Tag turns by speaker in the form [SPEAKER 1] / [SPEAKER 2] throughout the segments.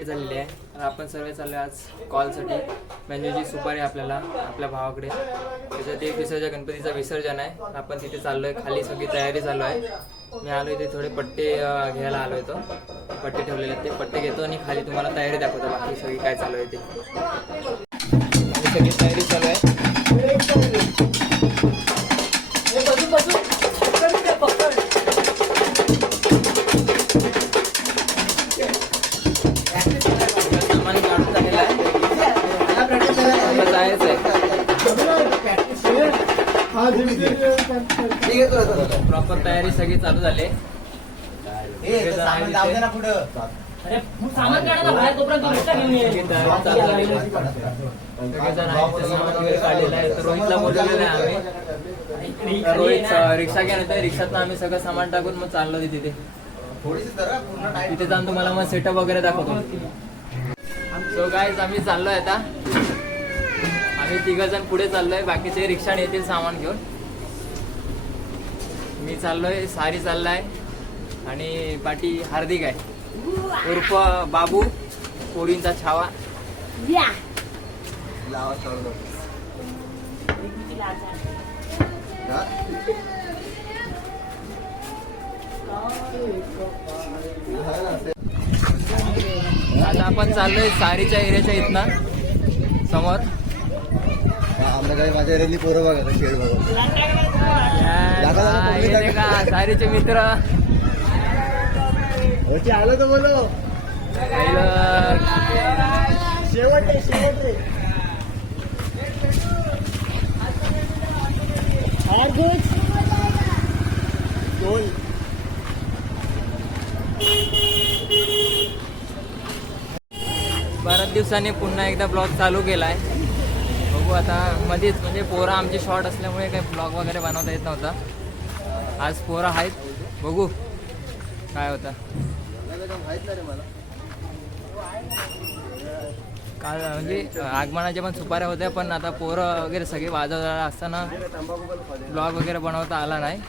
[SPEAKER 1] वेळ झालेली आहे. तर आपण सर्व चाललो आज कॉलसाठी म्हणजे सुपारी आपल्याला आपल्या भावाकडे. त्याच्यात एक दिवसाच्या गणपतीचं विसर्जन आहे. आपण तिथे चाललो आहे खाली सगळी तयारी चालू आहे. मी आलो इथे थोडे पट्टे घ्यायला आलो होतो पट्टे ठेवलेले आहेत ते. पट्टे घेतो आणि खाली तुम्हाला तयारी दाखवतो बाकी सगळी काय चालू आहे ते. सगळी तयारी चालू आहे. प्रॉपर तयारी सगळी चालू झाली. सामान वगैरे काढलेलं आहे. तर रोहितला बोलवलेलं आहे आम्ही. रोहित रिक्षा नाही रिक्षात आम्ही सगळं सामान टाकून मग चाललो तिथे. तिथे जाऊन तुम्हाला मग सेटअप वगैरे दाखवतो. सो गाईज आम्ही चाललोय आता. आम्ही तिघ जण पुढे चाललोय. बाकीचे रिक्षाने येतील सामान घेऊन. मी चाललोय सारी चाललाय. आणि पाठी हार्दिक आहे. उर्फ बाबू पोळींचा छावा. आता आपण चाललोय सारीच्या एरियाच्या इथनं. समोर.
[SPEAKER 2] आमच्या काही माझ्या एरियातली पोरं बघा खेळ बघा.
[SPEAKER 1] हे सारीचे मित्र.
[SPEAKER 2] आलं तर बोलो. शेवट आहे शेवट रे
[SPEAKER 1] बऱ्याच दिवसांनी पुन्हा एकदा ब्लॉग चालू केलाय. बघू आता. मध्येच म्हणजे पोरं आमचे शॉर्ट असल्यामुळे काही ब्लॉग वगैरे बनवता येत नव्हता. आज पोरं आहेत. बघू काय होतं. काल म्हणजे आगमनाच्या पण सुपाऱ्या होत्या पण आता पोरं वगैरे सगळे वाजवता असताना ब्लॉग वगैरे बनवता आला नाही.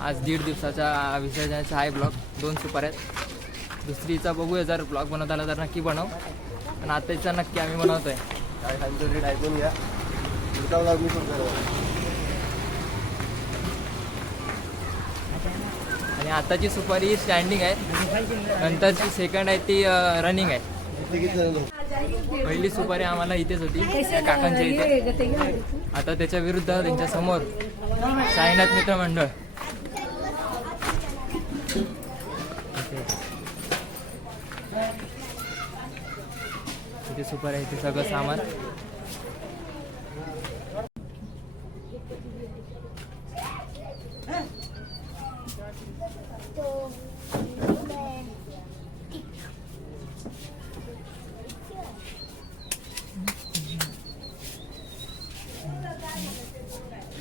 [SPEAKER 1] आज दीड दिवसाचा विसर्जनाचा आहे ब्लॉग दोन सुपाऱ्यात दुसरीचा बघूया जर ब्लॉग बनवता आला तर नक्की बनव. आताचा नक्की आम्ही बनवतोय.
[SPEAKER 2] काय सांगतो नीट ऐकून घ्या. पुढचा vlog मी पण करतो
[SPEAKER 1] आणि आताची सुपारी स्टँडिंग आहे. नंतरची सेकंड आहे ती रनिंग आहे.
[SPEAKER 2] किती किती जण लोक?
[SPEAKER 1] पहिली सुपारी आम्हाला इथेच होती काकांच्या इथे. आता त्याच्या विरुद्ध त्यांच्यासमोर साईनाथ मित्र इथे सुपारी आहे इथे सगळं सामान.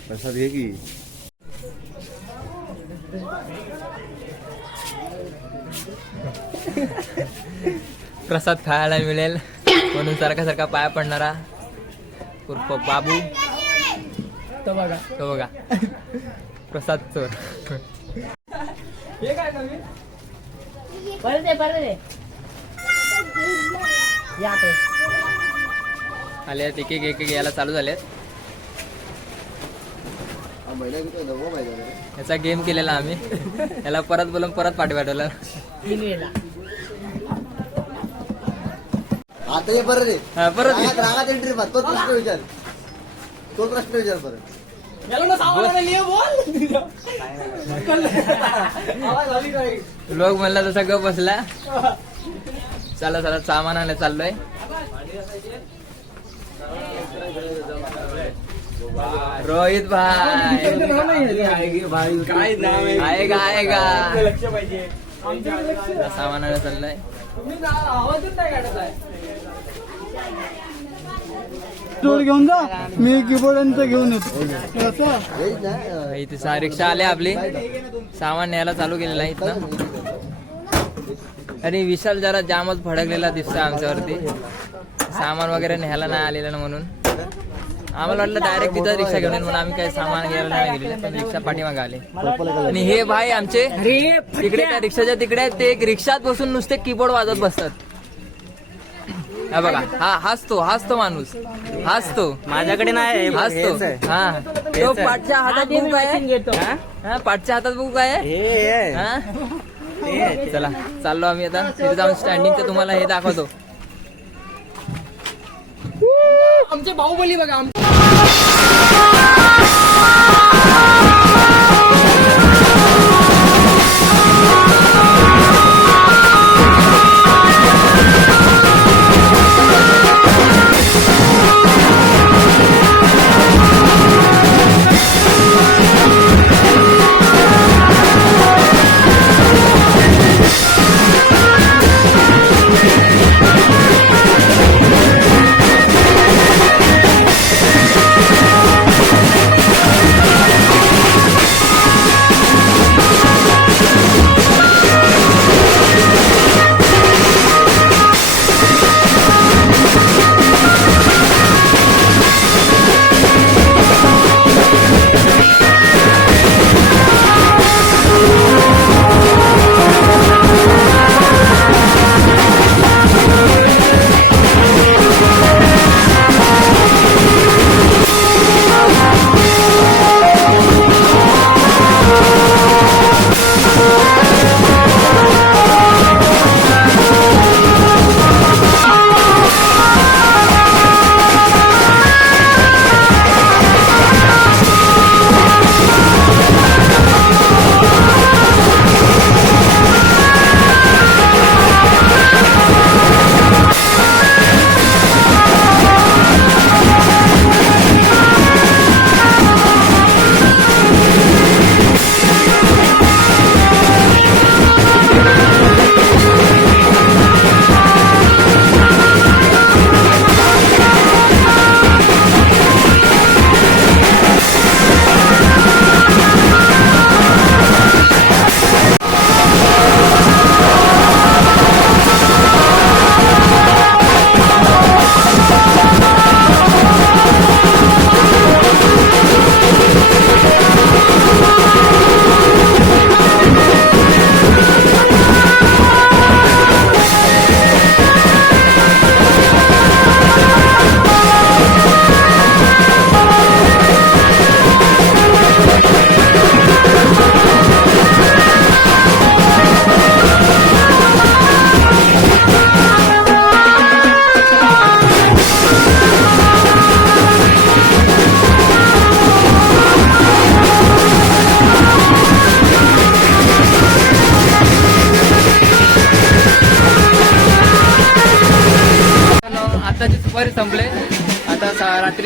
[SPEAKER 2] प्रसाद घे की।
[SPEAKER 1] प्रसाद खायला मिळेल. म्हणून सारखा सारखा पाया पडणारा उर्फ बाबू. तो बघा. तो बघा. प्रसाद चोर हे काय नवीन?
[SPEAKER 3] परत आहे परत आहे या पे
[SPEAKER 1] आले एक एक एक एक यायला चालू झालेत. याचा गेम केलेला आम्ही. याला परत बोलून परत पाठी पाठवलं
[SPEAKER 3] तीन वेळेला
[SPEAKER 2] आता ये परत ये.
[SPEAKER 1] हा, परत ये.
[SPEAKER 2] रागात रागात एंट्री मार. तोच प्रश्न विचार. तो प्रश्न विचार परत.
[SPEAKER 1] लोक म्हणला तसा गप बसला. चला चला सामान आणायला चाललोय. रोहित भाई. आएगा आएगा सामान आणायला चाललोय.
[SPEAKER 4] घेऊन जा. मी कीबोर्ड घेऊन येतो.
[SPEAKER 2] ना
[SPEAKER 1] इथे रिक्षा आले आपली. सामान न्यायला चालू केलेलं आहे इथनं. आणि विशाल जरा जामच फडकलेला दिसतोय आमच्यावरती. सामान वगैरे न्यायला नाही आलेलं म्हणून. आम्हाला वाटलं डायरेक्ट तिथं रिक्षा घेऊन येईल म्हणून आम्ही काही सामान घ्यायला नाही पण रिक्षा पाठीमागे आले. आणि हे भाई आमचे तिकडे त्या रिक्षाच्या तिकडे आहेत, ते एक रिक्षात बसून नुसते कीबोर्ड वाजत बसतात. हा बघा. हा हाच तो हाच तो माणूस. हाच तो.
[SPEAKER 5] माझ्याकडे नाही
[SPEAKER 1] हाच तो. हा. तो पाठच्या हातात बघू काय आहे?
[SPEAKER 3] घेतो.
[SPEAKER 1] हा? पाठच्या हातात बघू काय आहे?
[SPEAKER 5] हे? आहे.
[SPEAKER 1] चला. चाललो आम्ही आता. तिथे जाऊन स्टँडिंग तुम्हाला हे दाखवतो. आमचे बाहुबली बघा आताची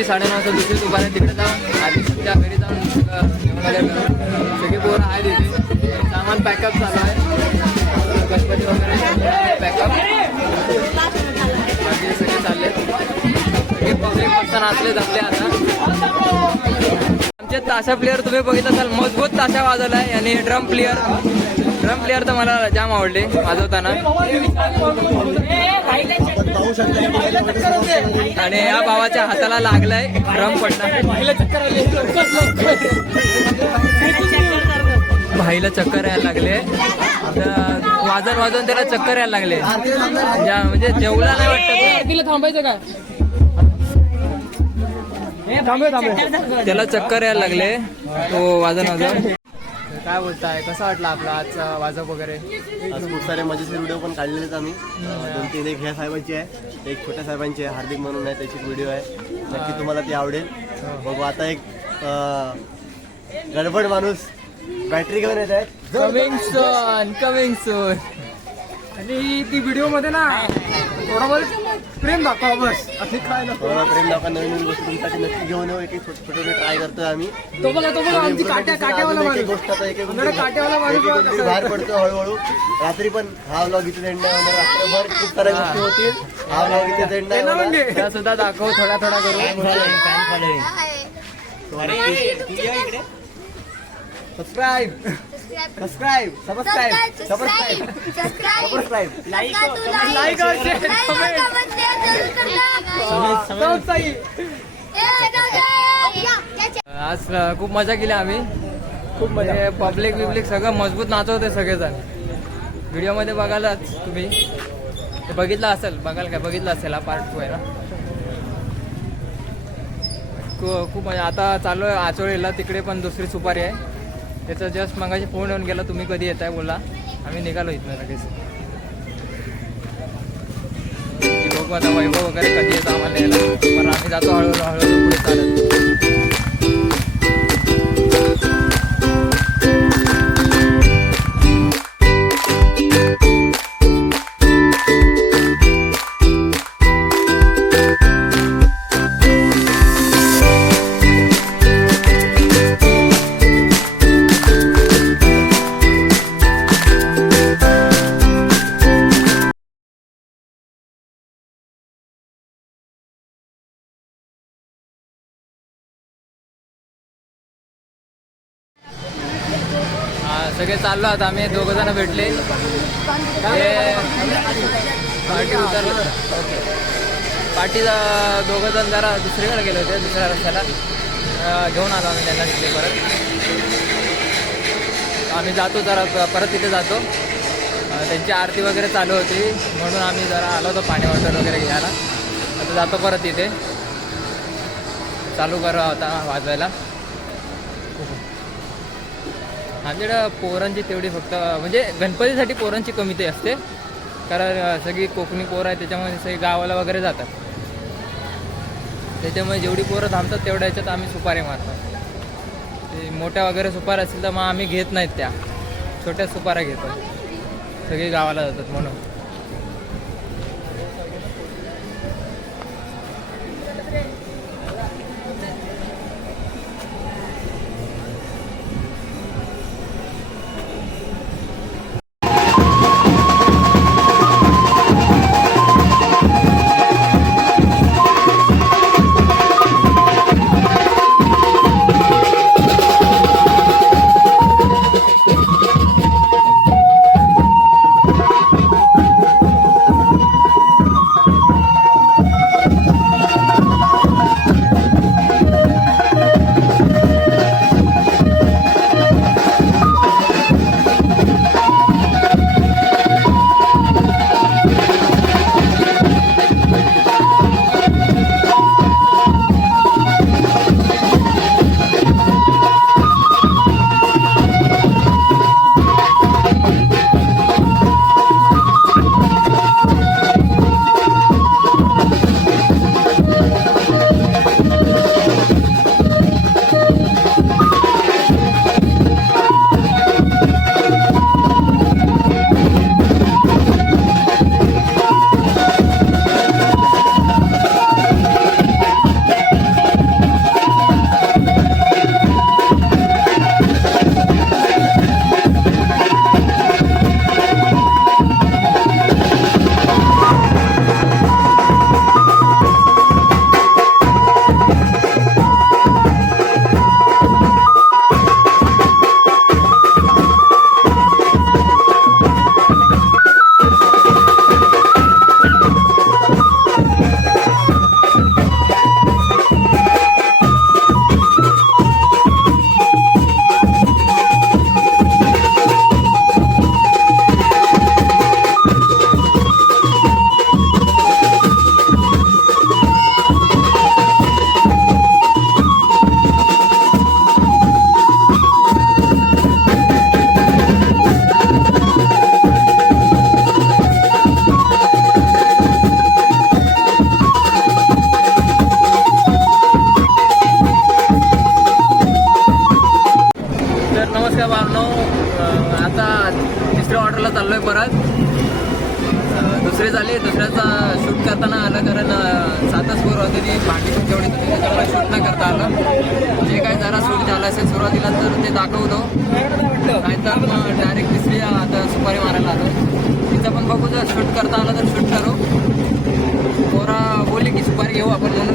[SPEAKER 1] साडे रात्री साडेनऊ वाजता दुसरी दुपारी तिकडे जाऊन. आधी त्या घरी जाऊन सगळी पोरं आहे तिथे सामान पॅकअप चालू आहे. गणपती वगैरे पॅकअप बाकी सगळे चालले. सगळे पब्लिक मस्त नाचले जमले आता. आमचे ताशा प्लेअर तुम्ही बघितलं असाल मजबूत ताशा आहे आणि ड्रम प्लेअर ड्रम प्लेअर तर मला जाम आवडले वाजवताना.
[SPEAKER 2] शकता.
[SPEAKER 1] आणि या भावाच्या हाताला लागलाय ड्रम पडला. भाईला चक्कर यायला लागले. वाजन वाजून त्याला चक्कर यायला लागले. म्हणजे जेवला नाही वाटतं तिला थांबायचं काय त्याला चक्कर यायला लागले. तो वाजन वाजून काय बोलताय? कसा वाटला आपला आजचा वाजप वगैरे?
[SPEAKER 2] आज खूप सारे मजेशीर व्हिडिओ पण काढलेले आहेत आम्ही. अं, दोन तीन एक ह्या साहेबांची आहे एक छोट्या साहेबांची आहे हार्दिक म्हणून आहे त्याची व्हिडिओ आहे. नक्की तुम्हाला ती आवडेल. बघू आता एक अं, गडबड माणूस बॅटरी घेऊन येत आहेत
[SPEAKER 1] कमिंग सोन कमिंग सोन
[SPEAKER 4] आणि ती व्हिडिओमध्ये ना थोडं प्रेम दाखवा बस. आणि काय नको.
[SPEAKER 2] थोडा प्रेम दाखवा नवीन नवीन गोष्टी तुमच्यासाठी नक्की घेऊन येऊ. एक एक छोटे छोटे ट्राय करतोय आम्ही.
[SPEAKER 4] तो बघा तो बघा आमची काट्या काट्यावाला माणूस.
[SPEAKER 2] गोष्ट आता एक एक
[SPEAKER 4] काट्यावाला माणूस बघा.
[SPEAKER 2] बाहेर पडतो हळूहळू. रात्री पण हा व्लॉग इथे एंड रात्रभर खूप साऱ्या गोष्टी होतील. हा व्लॉग इथे एंड
[SPEAKER 4] म्हणजे?
[SPEAKER 1] त्या सुद्धा दाखव थोडा थोडा करू
[SPEAKER 2] subscribe subscribe subscribe subscribe subscribe
[SPEAKER 3] like
[SPEAKER 4] like और शेअर कमेंट.
[SPEAKER 1] आज खूप मजा केली आम्ही.
[SPEAKER 4] खूप मजा.
[SPEAKER 1] पब्लिक बिब्लिक सगळं मजबूत नाचत होते सगळेजण. व्हिडिओमध्ये बघायलाच तुम्ही. ते बघितलं असेल. बघाल काय? बघितलं असेल हा पार्ट टू आहे ना? खूप मजा. आता चालू आहे आचोळीला. तिकडे पण दुसरी सुपारी आहे. त्याचं जस्ट मगाशी फोन येऊन गेला तुम्ही कधी येताय बोला. आम्ही निघालो इथनं लगेच. लोक आता वैभव वगैरे कधी येतं आम्हाला यायला? पण आम्ही जातो हळूहळू हळूहळू पुढे चालत. चाललो आता आम्ही दोघं जण भेटले. हे पार्टी उतरलो. ओके पार्टीचा दोघं जण जरा दुसरीकडे गेले होते दुसऱ्या रस्त्याला. घेऊन आलो आम्ही त्यांना तिथे परत. आम्ही जातो जरा परत तिथे जातो. त्यांची आरती वगैरे चालू होती म्हणून आम्ही जरा आलो होतो पाणी वॉटर वगैरे घ्यायला. आता जातो परत तिथे. चालू करा होता वाजवायला. आमच्याकडं पोरांची तेवढी फक्त म्हणजे गणपतीसाठी पोरांची कमी ते असते. कारण सगळी कोकणी पोरं आहे त्याच्यामध्ये सगळी गावाला वगैरे जातात. त्याच्यामुळे जेवढी पोरं थांबतात तेवढ्या ह्याच्यात आम्ही सुपारी मारतो. ते मोठ्या वगैरे सुपाऱ्या असतील तर मग आम्ही घेत नाहीत त्या. छोट्या सुपाऱ्या घेतो. सगळी गावाला जातात म्हणून.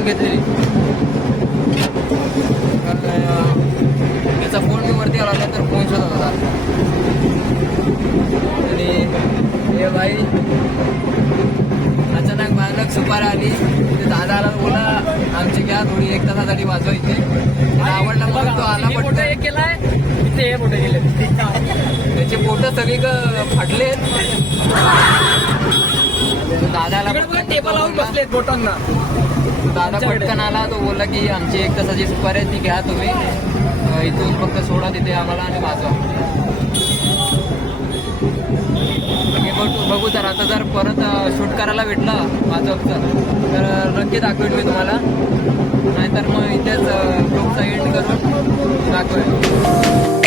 [SPEAKER 1] घेतलेली. त्याचा फोन मी वरती आला तर फोन शोधत होता आणि हे भाई अचानक बालक सुपारी आली. ते दादाला बोला आमची घ्या थोडी एक तासासाठी वाजवा इथे मला आवडला म्हणून तो आला पटकन.
[SPEAKER 4] एक केलाय इथे हे फोटो केले
[SPEAKER 1] त्याचे फोटो सगळी फाटलेत. दादाला
[SPEAKER 4] टेबल लावून बसलेत बोटांना.
[SPEAKER 1] दादा पटकन आला तो बोलला की आमची एक तासाची सुपारी आहे ती घ्या तुम्ही. इथून फक्त सोडा तिथे आम्हाला आणि वाजवा. बघू बघू तर आता जर परत शूट करायला भेटलं वाजवचं तर नक्की दाखवेन मी तुम्हाला. नाहीतर मग इथेच ग्रुपचा एंड करून दाखवेन.